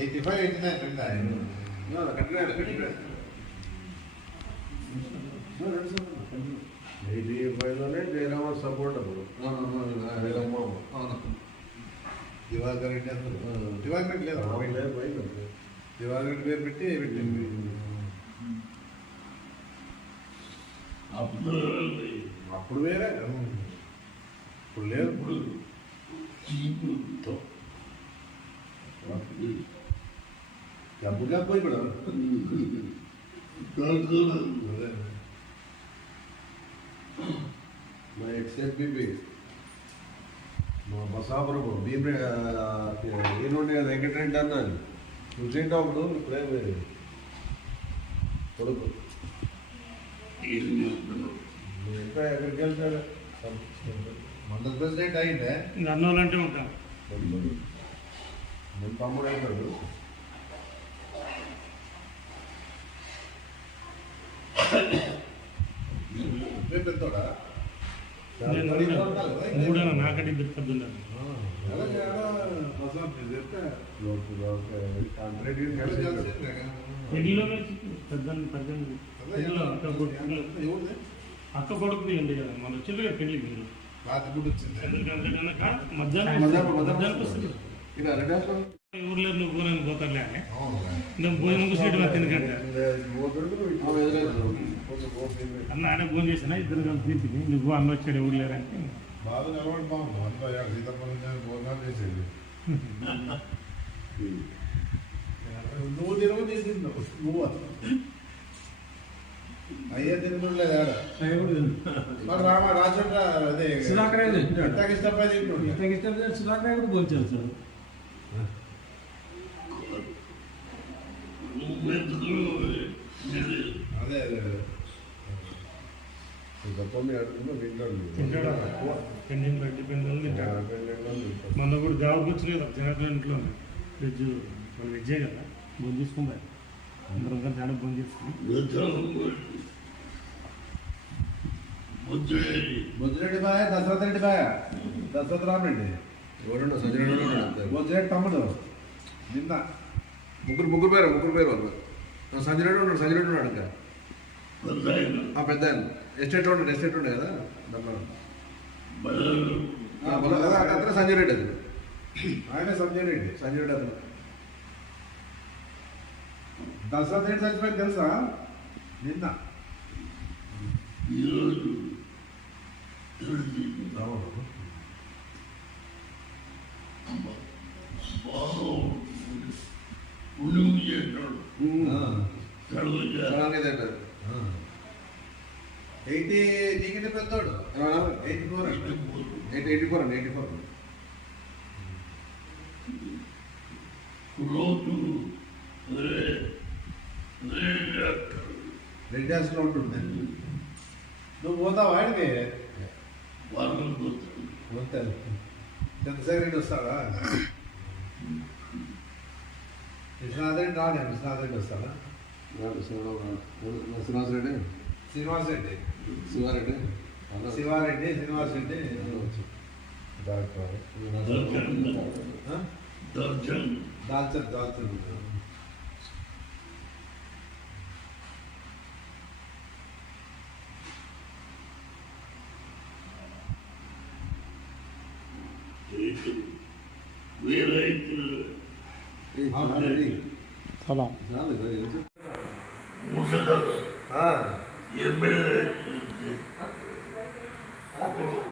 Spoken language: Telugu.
ఎయిటీ ఫైవ్ ఎయిటీ నైన్ రెండు ఎయిటీ ఫైవ్లోనే జయరామ సపోర్ట్ అప్పుడు. అవును. దివాకర్ రెడ్డి అందరూ దివాకర్ రెడ్డి లేదు? దివాకర్ రెడ్డి పేరు పెట్టి పెట్టింది. అప్పుడు వేరే. ఇప్పుడు లేదు. ఇప్పుడు గబ్బు గబ్బు ఇప్పుడు. మా ఎక్స్ఎస్బిపి మా బసాపురము భీమ్ ఈయనుండే వెంకటరెడ్డి అన్నాను చూసింటే అప్పుడు ఇప్పుడే కొడుకు ఇంకా ఎక్కడికి వెళ్తాడు మండల ప్రెసిడెంట్ అయిందే అన్నోళ్ళంటే ఉంటాం నేను తమ్ముడు అవుతాడు మూడన? నాకటి పెద్దన్నారు పెద్ద అక్క కొడుకు? అక్క ఉంది కదా. మన చెల్లి పెళ్ళి మీరు. వచ్చింది. మధ్యాహ్నం మధ్యాహ్నం- వస్తుంది. ఊర్లో పోతారులే అని నేను భోజనం నాకు ఎందుకంటే అన్న ఆడ భోజనం చేసినా ఇద్దరు కలిసి తింటుంది నువ్వు అన్న వచ్చాడు ఎవరు లేరంటే బాగా నిలబడి బాగుంది అంతా సీతాఫలం భోజనాలు చేసేది నువ్వు తినవు నేను తిన్నావు నువ్వు అయ్యే ఆడ మరి రామ రాజంట అదే సుధాకరే ఇష్టపడి సుధాకర్ కూడా పోల్చారు సార్ అదే అదే అదే. గొప్ప ఆడుతున్నా వింటాడు తింటాడు? పెండింగ్ బట్టి పెండింగ్ తింటాడు. మన కూడా జాబ్కి వచ్చి కదా జనరల్ ఇంట్లో. వెజ్ మన వెజ్జే కదా భోజనం చేసుకుందా అందరం కలిసి ఆడ భోజనం చేసుకుని. బుజ్జిరెడ్డి బాయ్ దశరథ రెడ్డి బాయ్. దశరథ రామరెడ్డి ఎవరున్నా సజ్జనుడు బుజ్జిరెడ్డి తమ్ముడు. నిన్న. ముగ్గురు ముగ్గురు పేరు ముగ్గురు పేరు వాళ్ళు. సంజయ్ రెడ్డి ఉన్నాడు సంజయ్ రెడ్డి ఉన్నాడు ఇంకా. ఆ పెద్ద ఆయన ఎస్టేట్ ఉంటాడు ఎస్టేట్ ఉండే కదా అతను సంజయ్ రెడ్డి అది ఆయన సంజయ్ రెడ్డి సంజయ్ రెడ్డి అతను. దశరథ రెడ్డి చచ్చిపోయింది తెలుసా? నిన్న. అలాగే ఎయిటీ నీకంటే పెద్దోడు? Eighty four eighty eighty four అండి ఎయిటీ ఫోర్. రెడ్డి హాస్టల్లో ఉంటుండే. నువ్వు పోతావా ఆయనకి? పోతాను చంద్రశేఖర్ రెడ్డి వస్తాడా? విశ్వనాథ్ రెడ్డి రాడే విశ్వనాథ్ రెడ్డి వస్తాడా? శ్రీనివాస్ రెడ్డి శ్రీనివాస్ రెడ్డి శివారెడ్డి శివారెడ్డి శ్రీనివాస్ రెడ్డి ఆ? దాల్చర్ ಮುಸಲ್ದಾರ ಹಾಂ. M L